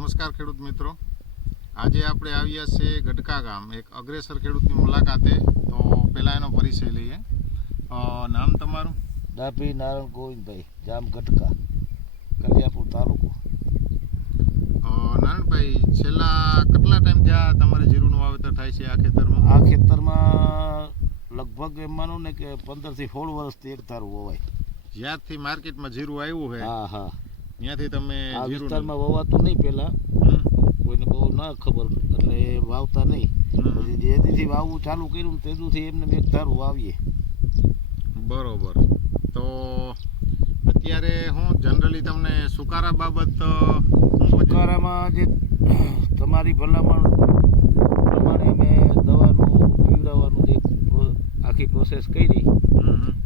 નમસ્કાર ખેડૂત મિત્રો. આજે આપણે આવ્યા છીએ ગઢકા ગામ એક અગ્રેસર ખેડૂતની મુલાકાતે. તો પહેલાં એનો પરિચય લઈએ. નામ તમારું? ડાભી નારાયણ ગોવિંદભાઈ જામ ગટકા કલિયાપુર તાલુકો. અ, નારાયણભાઈ છેલ્લા કેટલા ટાઈમ ત્યાં તમારે જીરુનું વાવેતર થાય છે આ ખેતરમાં? આ ખેતરમાં લગભગ એમ માનો ને કે પંદરથી સોળ વર્ષથી એક ધારું હોવાય જ્યારથી માર્કેટમાં જીરું આવ્યું હોય. હા હા. ત્યાંથી તમે આ વિસ્તારમાં વવાતું નહીં પહેલા. કોઈને બહુ ના ખબર એટલે વાવતા નહીં. પછી જે દીથી વાવવું ચાલુ કર્યું ને તે દીથી એમને એક ધારું વાવીએ. બરોબર. તો અત્યારે હું જનરલી તમને સુકારા બાબત સુકારામાં જે તમારી ભલામણ પ્રમાણે અમે દવાનું પીવડાવવાનું જે આખી પ્રોસેસ કરી.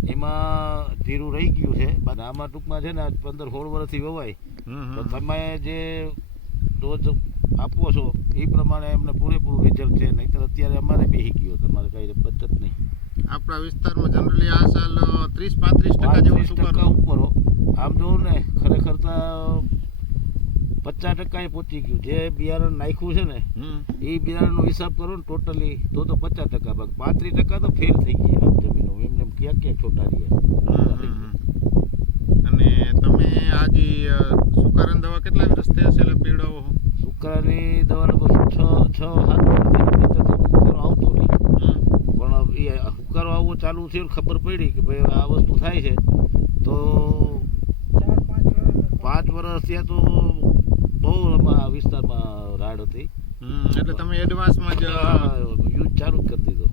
એમાં જીરું રહી ગયું છે. આમાં ટૂંકમાં છે ને પંદર સોળ વર્ષથી વવાય. તો તમે જે ડોઝ આપવો છો એ પ્રમાણે એમને પૂરેપૂરું રિઝલ્ટ છે. નહીંતર અત્યારે અમારે બેસી ગયો. તમારે કઈ બચત નહીં. આપણા વિસ્તારમાં જનરલી આ સાલ ત્રીસ પાંત્રીસ ટકા જેવું ટકા ઉપર આમ જોઉં ને ખરેખર તો પચાસ ટકા પહોંચી ગયું. જે બિયારણ નાખ્યું છે ને હમ. એ બિયારણનો હિસાબ કરો ને ટોટલી તો તો પચાસ ટકા. ભાગ પાંત્રીસ ટકા તો ફેલ થઈ ગઈ એમ જમીનો એમને એમ ક્યાંક ક્યાંક છોટા રહ્યા. અને તમે આજે સુકારાની દવા કેટલા વર્ષ થયા છે એટલે પીવડાવો છો? સુકારાની દવા બસ છ છ સાત તો આવતો નહીં. પણ એ હુકારો આવવો ચાલુ થયો ખબર પડી કે ભાઈ આ વસ્તુ થાય છે. તો પાંચ વર્ષ ત્યાં તો બહુ આ વિસ્તારમાં રાડ હતી. એટલે તમે એડવાન્સમાં જ યુઝ ચાલુ જ કરી દીધો.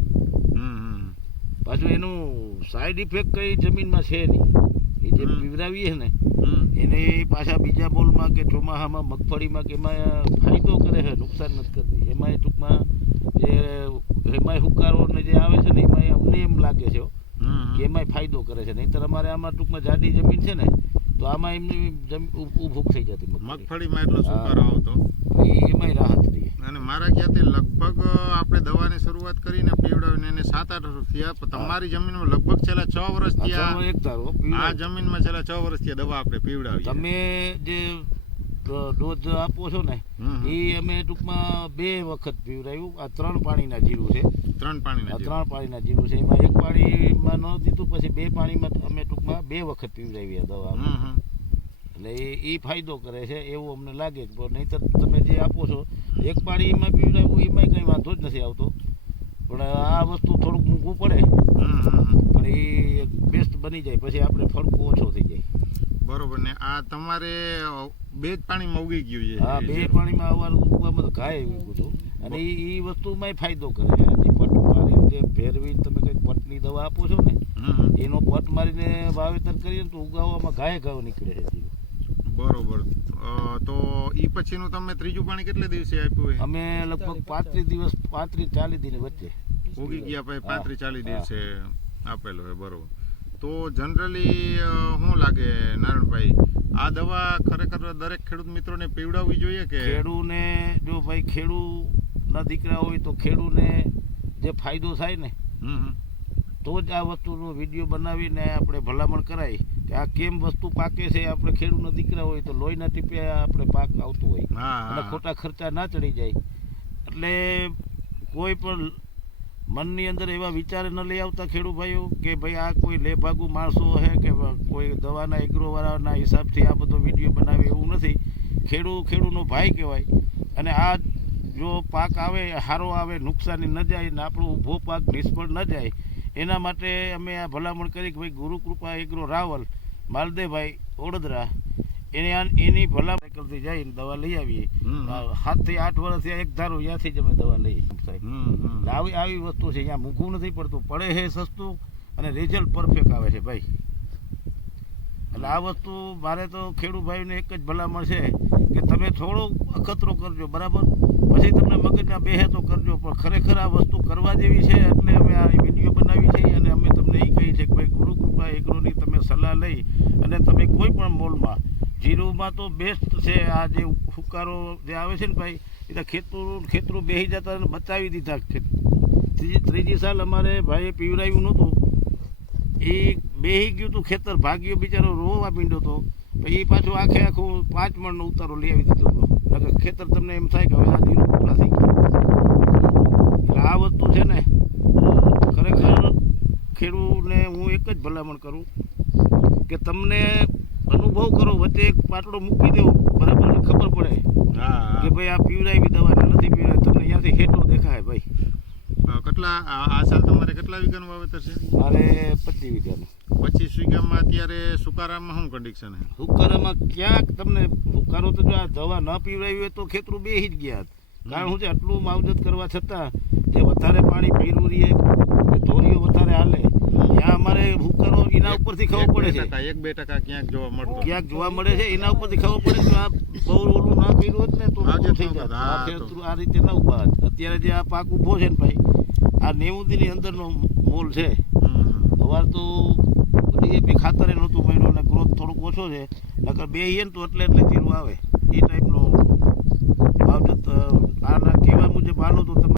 પાછું એનું સાઈડ ઇફેક્ટ કઈ જમીનમાં છે નહીં. એ જે પીવરાવીએ પીવડાવીએ ને એને પાછા બીજા બોલમાં કે ચોમાહામાં મગફળીમાં કે એમાં ફાયદો કરે છે નુકસાન નથી કરતી. એમાં ટૂંકમાં જે એમાંય હુકારો ને જે આવે છે ને એમાં અમને એમ લાગે છે કે એમાંય ફાયદો કરે છે. નહીંતર અમારે આમાં ટૂંકમાં જાડી જમીન છે ને તો આમાં એમની જમીન ઊભુક થઈ જતી મગફળીમાં એટલો સુકારો આવતો? એમાંય રાહત રહી અને મારા ખ્યાલથી લગભગ આપણે દવાની શરૂઆત કરીને પીવડાવીને એને સાત આઠ થયા. તમારી જમીનમાં લગભગ છેલ્લા છ વર્ષ આ જમીનમાં છેલ્લા છ વર્ષ થયા દવા આપણે પીવડાવી તમે જે ડોઝ આપો છો ને એ અમે ટૂંકમાં બે વખત પીવડાવ્યું આ ત્રણ પાણીના જીરું છે. ત્રણ પાણીના ત્રણ પાણીના જીરું છે. એમાં એક પાણીમાં ન દીધું પછી બે પાણીમાં અમે ટૂંકમાં બે વખત પીવડાવી આ દવા. એટલે એ એ ફાયદો કરે છે એવું અમને લાગે કે નહીંતર તમે જે આપો છો એક પાણીમાં પીવડાવવું એમાં કંઈ વાંધો જ નથી આવતો પણ આ વસ્તુ થોડુંક મૂકવું પડે. પણ એ બેસ્ટ બની જાય પછી આપણે ફડકો ઓછો થઈ જાય બરોબર ને આ તમારે બે જ પાણીમાં ઉગી ગયું છે હા બે પાણીમાં અવારું ઉગવામાં તો ઘાય એવું બધું અને એ એ વસ્તુમાંય ફાયદો કરે છે આ જે પટ મારીને જે ભેરવી તમે કંઈક પટની દવા આપો છો ને. એનો પટ મારીને વાવેતર કરીએ ને તો ઉગાવવામાં ઘાય ઘાવ નીકળે છે. બરોબર. તો ઈ પછીનું તમે ત્રીજું પાણી કેટલે દિવસે આપ્યું હોય અમે લગભગ પાંત્રીસ દિવસ પાંત્રીસ ચાલીસ દિન વચ્ચે. ઉગી ગયા પછી પાંત્રીસ ચાલીસ. દિવસે આપેલું હોય બરોબર. તો જનરલી શું લાગે નારાયણભાઈ? આ દવા ખરેખર દરેક ખેડૂત મિત્રોને પીવડાવવી જોઈએ કે? ખેડૂને જો ભાઈ ખેડૂના દીકરા હોય તો ખેડૂને જે ફાયદો થાય ને. તો જ આ વસ્તુનો વીડિયો બનાવીને આપણે ભલામણ કરાય. કે આ કેમ વસ્તુ પાકે છે આપણે ખેડૂતના દીકરા હોય તો લોહીના ટીપે આપણે પાક આવતું હોય. અને ખોટા ખર્ચા ના ચડી જાય. એટલે કોઈ પણ મનની અંદર એવા વિચાર ન લઈ આવતા ખેડૂત ભાઈઓ કે ભાઈ આ કોઈ લેભાગુ માણસો હે કે કોઈ દવાના એગ્રોવાળાના હિસાબથી આ બધો વીડિયો બનાવે એવું નથી. ખેડૂ ખેડૂનો ભાઈ કહેવાય. અને આ જો પાક આવે સારો આવે નુકસાની ન જાય ને આપણો ઊભો પાક નિષ્ફળ ન જાય એના માટે અમે આ ભલામણ કરી કે ભાઈ ગુરુકૃપા એગ્રો રાવલ માલદેવભાઈ ઓડદરા એને એની ભલા સાયકલથી જઈને દવા લઈ આવીએ. સાતથી આઠ વર્ષથી આ એક ધારો ત્યાંથી જ અમે દવા લઈએ. એટલે આવી આવી વસ્તુ છે અહીંયા મૂકવું નથી પડતું પડે છે સસ્તું અને રિઝલ્ટ પરફેક્ટ આવે છે ભાઈ. એટલે આ વસ્તુ મારે તો ખેડૂત ભાઈને એક જ ભલામણ છે કે તમે થોડો અખતરો કરજો, બરાબર? પછી તમને મગજના બેહે તો કરજો, પણ ખરેખર આ વસ્તુ કરવા જેવી છે એટલે અમે આ વીડિયો બનાવી છે અને અમે તમને એ કહી છે કે ભાઈ ગુરુકૃપા એગ્રોની તમે સલાહ લઈ અને તમે કોઈ પણ મોલમાં જીરુમાં તો બેસ્ટ છે, આ જે હુકારો જે આવે છે ને ભાઈ, એ તો ખેતરું ખેતરું બેસી જતા અને બચાવી દીધા ત્રીજી ત્રીજી સાલ અમારે ભાઈએ પીવડાવ્યું નહોતું. એ બેહી ગયું તું ખેતર ભાગ્યો બિચારો રોવા માંડ્યો તો. પછી પાછું આખે આખું પાંચ મણનો ઉતારો લઈ આવી દીધો હતો નકર ખેતર તમને એમ થાય કે હવે આ જીરું પૂરા થઈ ગયા. એટલે આ વસ્તુ છે ને ખરેખર ખેડૂતને હું એક જ ભલામણ કરું કે તમને અનુભવ કરો વચ્ચે એક પાટડો મૂકી દેવો. બરાબર ખબર પડે કે ભાઈ આ પીવડાવી દવા ને નથી પીવડાવી તમને અહીંયાથી હેઠો દેખાય ભાઈ અ, કેટલા? આ સાલ તમારે કેટલા વીઘાનું વાવેતર છે? મારે પચીસ વીઘાનું. પચીસ વીઘામાં અત્યારે સુકારામાં શું કન્ડિશન છે? સુકારામાં ક્યાંક તમને સુકારો તો જો આ દવા ન પીવડાવી હોય તો ખેતરું બેહી જ ગયા. કારણ શું છે? આટલું માવજત કરવા છતાં જે વધારે પાણી પીરું રહીએ ધોરીઓ વધારે હાલે. ત્યાં અમારે હુકારો એના ઉપરથી ખબર પડે છે. એક બે ટકા ક્યાંક જોવા મળતો. ક્યાંક જોવા મળે છે એના ઉપરથી ખબર પડે કે આ બહુ ઓલું ના કર્યું હોત ને તો થઈ જાય. આ રીતે ના ઊભા અત્યારે જે આ પાક ઊભો છે ને ભાઈ આ નેવુંદીની અંદરનો મોલ છે. અવાર તો ડીએપી ખાતરે નહોતું મળ્યું અને ગ્રોથ થોડુંક ઓછો છે. નકર બે ને તો એટલે એટલે જીરું આવે. એ ટાઈપનો ભાવ આના કહેવા મુજબ હાલો તો તમે